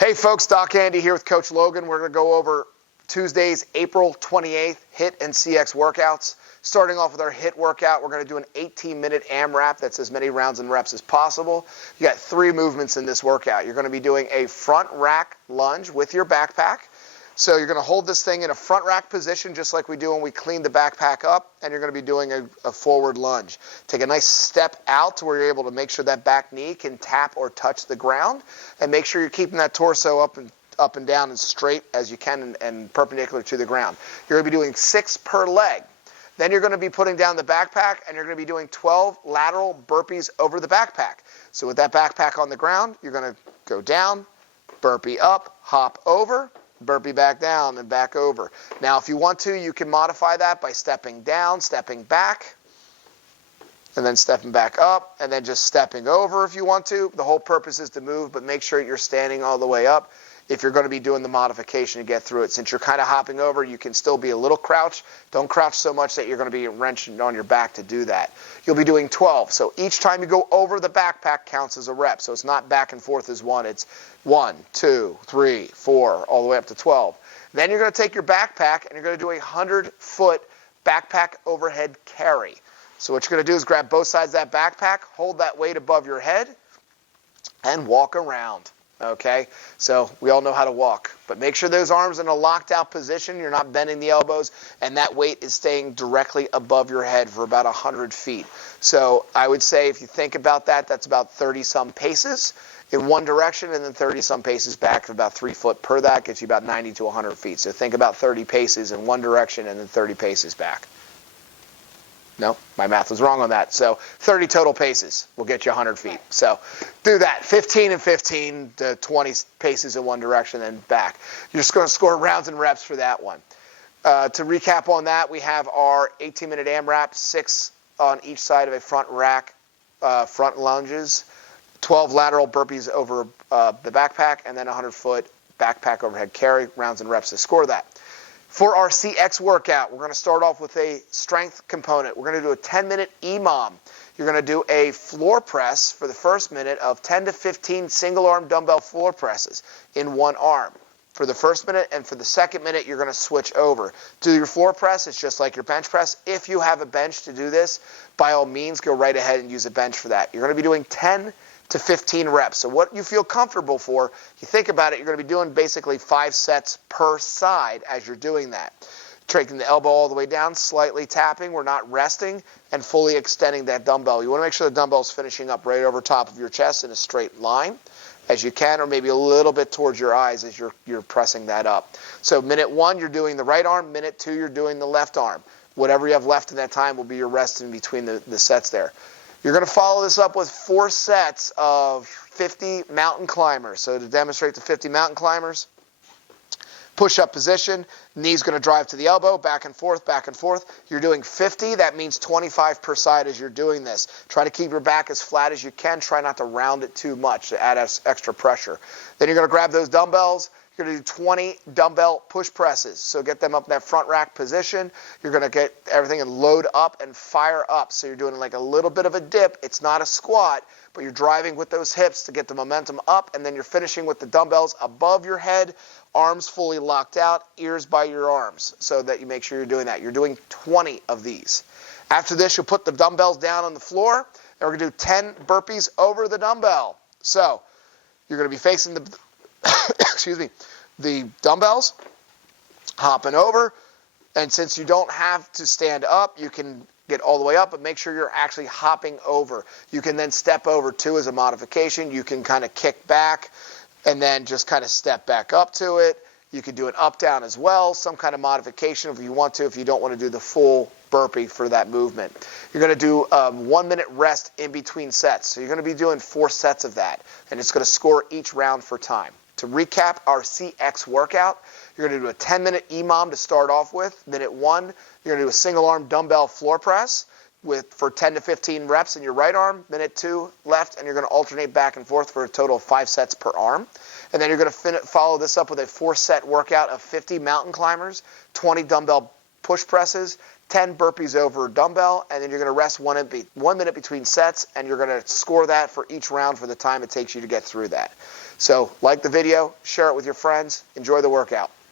Hey folks, Doc Andy here with Coach Logan. We're going to go over Tuesday's April 28th HIIT and CX workouts. Starting off with our HIIT workout, we're going to do an 18-minute AMRAP. That's as many rounds and reps as possible. You got 3 movements in this workout. You're going to be doing a front rack lunge with your backpack. So you're going to hold this thing in a front rack position just like we do when we clean the backpack up, and you're going to be doing a forward lunge. Take a nice step out to where you're able to make sure that back knee can tap or touch the ground, and make sure you're keeping that torso up and down and straight as you can and perpendicular to the ground. You're going to be doing 6 per leg. Then you're going to be putting down the backpack, and you're going to be doing 12 lateral burpees over the backpack. So with that backpack on the ground, you're going to go down, burpee up, hop over, burpee back down and back over. Now, if you want to, you can modify that by stepping down, stepping back, and then stepping back up, and then just stepping over if you want to. The whole purpose is to move, but make sure you're standing all the way up if you're going to be doing the modification to get through it. Since you're kind of hopping over, you can still be a little crouched. Don't crouch so much that you're going to be wrenching on your back to do that. You'll be doing 12. So each time you go over the backpack counts as a rep. So it's not back and forth as one. It's 1, 2, 3, 4, all the way up to 12. Then you're going to take your backpack and you're going to do a 100-foot backpack overhead carry. So what you're going to do is grab both sides of that backpack, hold that weight above your head, and walk around. Okay, so we all know how to walk, but make sure those arms are in a locked out position. You're not bending the elbows, and that weight is staying directly above your head for about 100 feet. So I would say if you think about that, that's about 30-some paces in one direction, and then 30-some paces back, about 3 foot per that gets you about 90 to 100 feet. So think about 30 paces in one direction and then 30 paces back. No, my math was wrong on that. So 30 total paces will get you 100 feet. So do that, 15 and 15 to 20 paces in one direction and back. You're just going to score rounds and reps for that one. To recap on that, we have our 18-minute AMRAP, 6 on each side of a front rack, front lunges, 12 lateral burpees over the backpack, and then 100-foot backpack overhead carry, rounds and reps to score that. For our CX workout, we're going to start off with a strength component. We're going to do a 10-minute EMOM. You're going to do a floor press for the first minute of 10 to 15 single-arm dumbbell floor presses in one arm. For the first minute, and for the second minute, you're going to switch over. Do your floor press. It's just like your bench press. If you have a bench to do this, by all means, go right ahead and use a bench for that. You're going to be doing 10 to 15 reps. So what you feel comfortable for, if you think about it, you're going to be doing basically 5 sets per side as you're doing that. Taking the elbow all the way down, slightly tapping, we're not resting, and fully extending that dumbbell. You want to make sure the dumbbell's finishing up right over top of your chest in a straight line as you can, or maybe a little bit towards your eyes as you're pressing that up. So minute 1, you're doing the right arm. Minute 2, you're doing the left arm. Whatever you have left in that time will be your rest in between the sets there. You're going to follow this up with 4 sets of 50 mountain climbers. So to demonstrate the 50 mountain climbers, push-up position, knee's going to drive to the elbow, back and forth, back and forth. You're doing 50. That means 25 per side as you're doing this. Try to keep your back as flat as you can. Try not to round it too much to add extra pressure. Then you're going to grab those dumbbells. You're going to do 20 dumbbell push presses. So get them up in that front rack position. You're going to get everything and load up and fire up. So you're doing like a little bit of a dip. It's not a squat, but you're driving with those hips to get the momentum up, and then you're finishing with the dumbbells above your head, arms fully locked out, ears by your arms, so that you make sure you're doing that. You're doing 20 of these. After this, you'll put the dumbbells down on the floor, and we're going to do 10 burpees over the dumbbell. So you're going to be facing the the dumbbells, hopping over, and since you don't have to stand up, you can get all the way up, but make sure you're actually hopping over. You can then step over too as a modification. You can kind of kick back and then just kind of step back up to it. You could do an up-down as well, some kind of modification if you want to, if you don't want to do the full burpee for that movement. You're going to do 1 minute rest in between sets. So you're going to be doing 4 sets of that, and it's going to score each round for time. To recap our CX workout, you're going to do a 10-minute EMOM to start off with. Minute 1, you're going to do a single-arm dumbbell floor press for 10 to 15 reps in your right arm. Minute 2, left, and you're going to alternate back and forth for a total of 5 sets per arm. And then you're going to follow this up with a 4-set workout of 50 mountain climbers, 20 dumbbell push presses, 10 burpees over a dumbbell, and then you're going to rest 1 minute between sets, and you're going to score that for each round for the time it takes you to get through that. So like the video, share it with your friends, enjoy the workout.